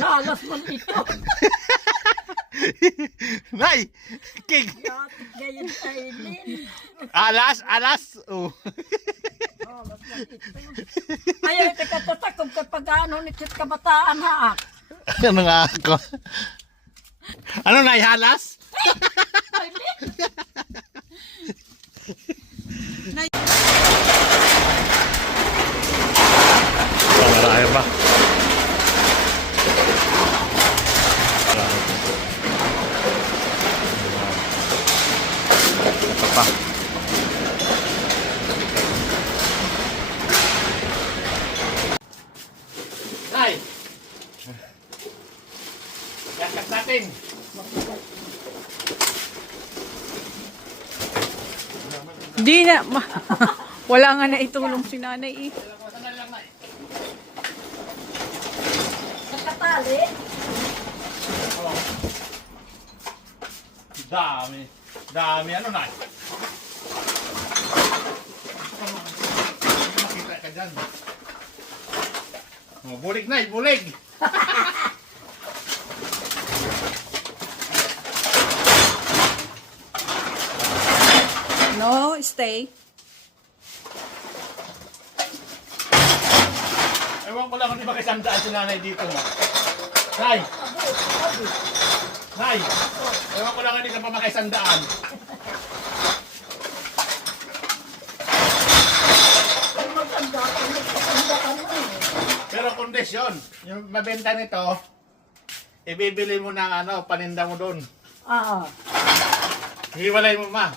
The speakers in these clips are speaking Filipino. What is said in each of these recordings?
Alas man ito. Nay! King! Dapat gayon tayo din. Alas! Oh. Alas man ito. Ayaw ito katatakog kapag ano nito kabataan haak. Ano nga ako? Ano, Nay? Halas? Ay, Marami pa. Ito pa. Nay! Yakat natin. Di na. Wala nga na itulong si nanay eh. nakatali. Dami. Ano, Nay? Makita ka dyan. Oh, bulig, Nay, bulig! No, stay. Ewan ko lang kung di ba kaisandaan si nanay dito mo. Nay! Nay! Ewan ko lang kung di ka pa makaisandaan. Pero kondisyon, yung mabenta nito, ibibili mo ng paninda mo doon. Hiwalay mo, ma.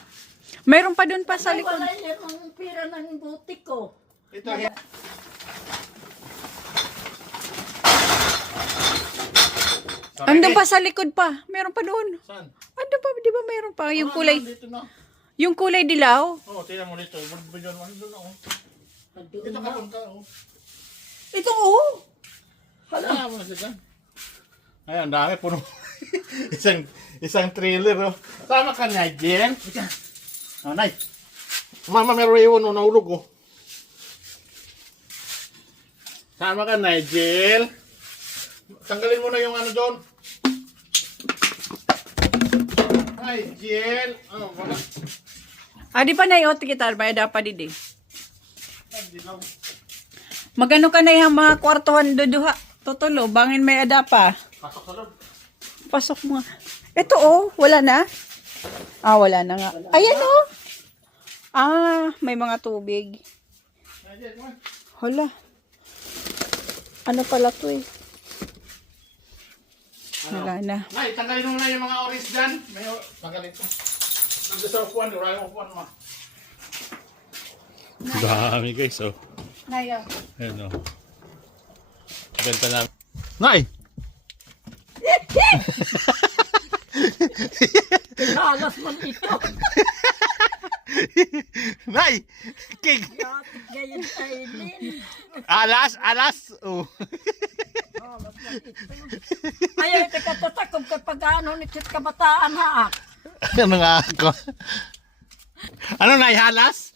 Mayroon pa doon pa sa likod. Wala yan ang pira ng butik ko. Ito, Andun pa sa likod pa. Meron pa doon. Saan? Andun pa, di ba mayroon pa? Yung Ah, kulay, dito na. yung kulay dilaw. Oo, tingnan mo dito. Bidyon mo. Doon na, oh. Dito ka punta, oh. Ito oh. Hala mo na siya. Ay, ang dami. Puno. isang trailer, oh. Tama ka na, Jen. Oh, Nay. Mama, meron iwan, oh. Nahulog, oh. Tama ka, Nigel. Tanggalin mo na yung ano doon. Nigel. Oh, wala. Di pa na yung kita, may dapat din. Hindi lang. Magano ka na yung mga kwartuhan duduha. Tutulo, bangin may adapa. Pasok sa loob. Pasok mo. Ito oh, wala na. Wala na nga. Ayan oh. May mga tubig. Nigel, come on. Hala. Ano pala to eh? Wala na. Nay, tanggalin mo na yung mga orange dyan. Tanggalin ko. Nandito sa upuan, wala yung upuan mo. Dami guys, oh. Naya. Ayan, oh. Benta namin. Nay! Alas man ito. Nay! King! Dapat gayon tayo din. Alas! Oh. Alas man ito. Ayaw ito katatakog kapag ano nito kabataan haak. Ano nga ako? Ano, Nay? Halas?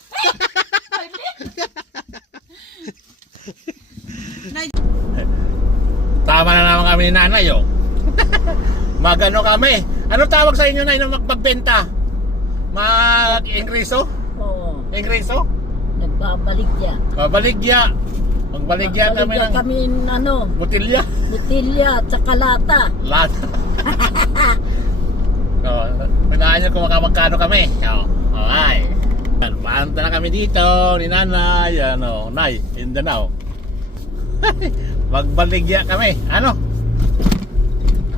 Tama na naman kami ni nanay, oh. Magano kami. Ano tawag sa inyo, Nay, nung magbenta? Mag-ingreso? Oo. Ingreso? Nagbabaligya. Baligya. Magbaligya kami ng kami ano, butilya. butilya at saka lata. Lahat. Oh, pinaan nyo kung magkano kami. Oh, okay. Paanta na kami dito ni nanay. Ano, Nay, Mindanao. Magbaligya kami. Ano?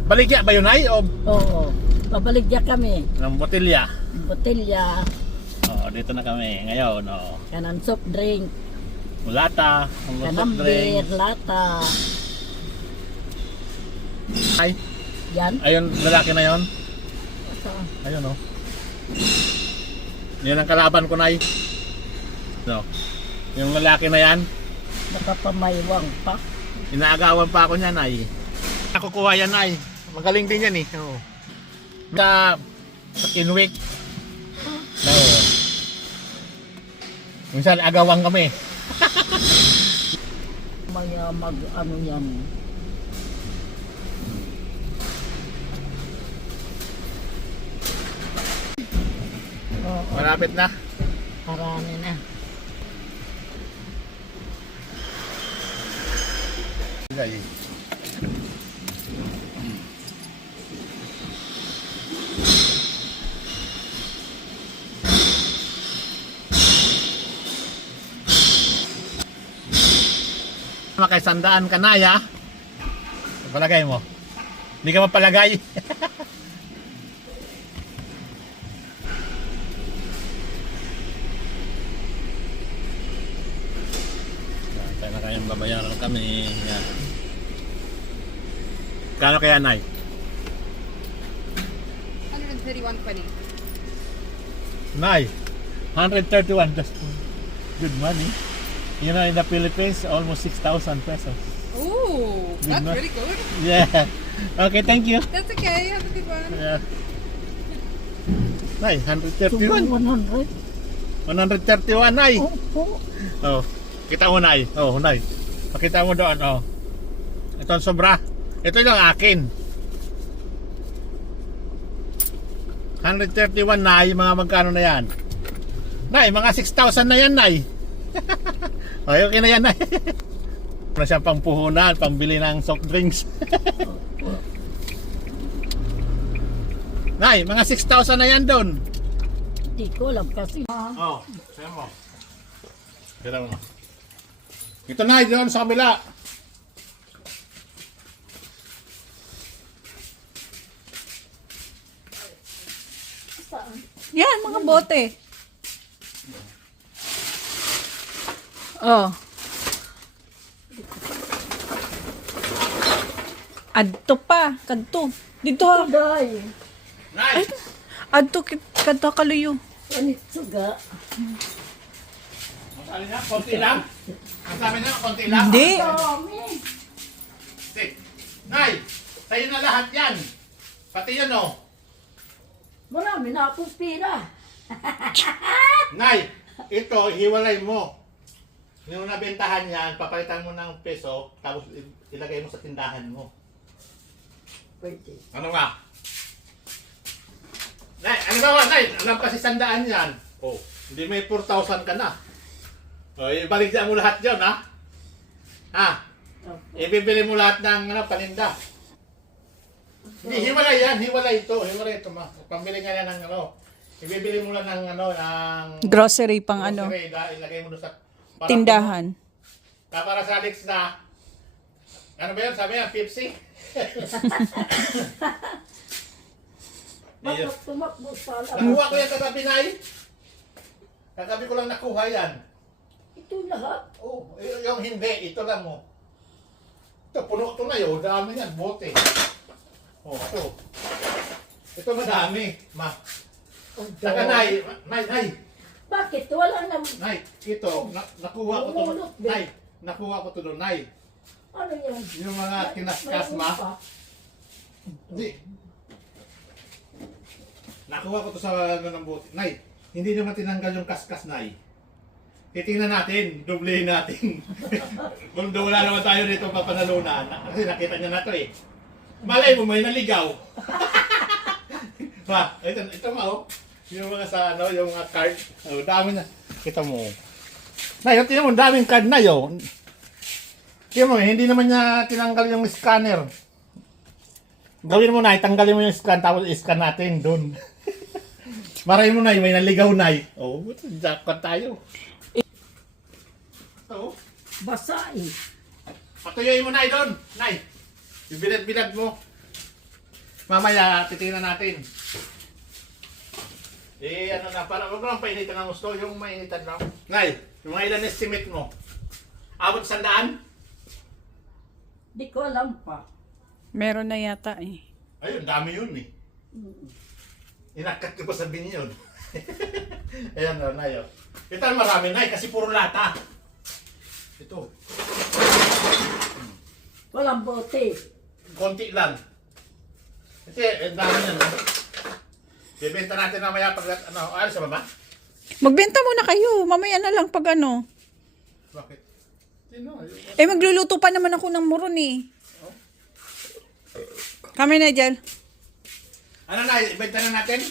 Baligya ba yun, Nay? O Oo. Babaligya kami. ng botilya? Butilya, Oh, dito na kami ngayon. Oh. kanan soft drink, Lata, ang kanan soft beer, drink. lata. Ay, Yan. ayun, lalaki na yon. So, Ayun, oh. Yan ang kalaban ko, Nay. No. Yung lalaki na yan, nakapamaywang pa. inaagawan pa ako niyan, Nay. Nakukuha yan, Nay. Magaling din yan, eh. Oo. Sa Kinwick. No. Minsan, agawan kami. May mag ano yan. Malapit na. Marami na. Sige. Makaisandaan ka na, ya? Palagay mo. Hindi ka mapalagay. Kaya na kayang babayaran kami. Yan. Kano kaya, Nay? 131.20. Nay, 131 just good money. You know, in the Philippines, almost 6,000 pesos. Ooh, Good that's na- really good. Yeah. Okay, thank you. That's okay. Have a good one. Yeah. Nay, 131. 100. 131, Nay. Opo. Oh, kita mo, Nay. Oh, Nay. Pakita mo doon, oh. Ito ang sobra. Ito yung akin. 131, Nay. Mga magkano na yan? Nay, mga 6,000 na yan, Nay. Okay na yan, Nay. Wala siyang pangpuhunan, pambili ng soft drinks. Nay, mga 6,000 na yan doon. Di ko alam kasi. Oh, sayo mo. Tira mo. Ito na, doon sa kabila. Yan, mga bote. Oh. Adto pa, kadto. Dito ha. Day. Nay! Adto kadto kaluyo. Panitsuga. Ang sabi niya, konti lang. Ang sabi niya, konti lang. Hindi. Dami. Sit. Nay, sa'yo na lahat yan. Pati yan, oh. Marami na akong pira. Nay, ito, hiwalay mo. Yung nabentahan yan, papalitan mo ng peso, tapos ilagay mo sa tindahan mo. Pwede. Ano nga? Nay, ano ba, Nay? Alam kasi 100 yan. Oh, hindi may 4,000 ka na. O, ibalik mo lahat yun, ha? Ha? Opo. Ibibili mo lahat ng paninda. Hindi, hiwalay yan. Hiwalay ito, ma. Pambili nga yan ng ibibili mo lang ng Grocery pang ano, grocery, ilagay mo doon sa tindahan. Para sa Alex na, ano ba yun? Sabi yan, Pepsi? Bakit tumakbo sa alam? Nakuha ko yan kagabi, Nay. Kagabi ko lang nakuha yan. Ito lahat. Oh, yung hindi, ito lang mo. Ito, puno ito na yun. Dami yan, bote. Oh, ito. Ito madami, ma. Oh, Saka, Nay, Nay, bakit? Wala na. Nay, ito, nakuha ko ito. Umulot din. Nay, nakuha ko ito doon, Nay. Ano yan? Yung mga kinaskas, Mayroon ma. pa. Hindi. Nakuha ko to sa ng bote. Nay, hindi naman tinanggal yung kaskas, Nay. Titingnan natin, doblehin natin. Kung wala naman tayo dito papanalunan. Kasi nakita niya na to eh. Malay mo, may naligaw. Ma, ito ma oh. Yung mga sa yung mga card. Oh, dami na. Kita mo. Nay, tingnan mo, daming card na yun. Tingnan mo, hindi naman niya tinanggal yung scanner. Gawin mo, Nay, tanggalin mo yung scan, tapos i-scan natin doon. Maray mo, Nay, may naligaw, Nay. Oh, jackpot tayo. Oo. Basa eh. Patuyuin mo, Nay, doon. Nay, bilad-bilad mo. Mamaya, titingnan natin. Ano na, para wag lang painitan ng gusto, yung mainitan lang. Nay, yung mga ilan estimate mo? Abot 100? Di ko alam pa. Meron na yata eh. Ayun, dami yun eh. Inakat ko pa sabihin yun. Ayan o, Nay. Oh. Ito ang marami, Nay, kasi puro lata. Ito, Walang bote. konti lang. Kasi, ang dami yan, no? Bibenta natin mamaya pag, ano sa baba? Magbenta muna kayo. Mamaya na lang pag ano. Bakit? Sino? Eh, magluluto pa naman ako ng muron eh. Kami na dyan. Ano na, ibenta na natin?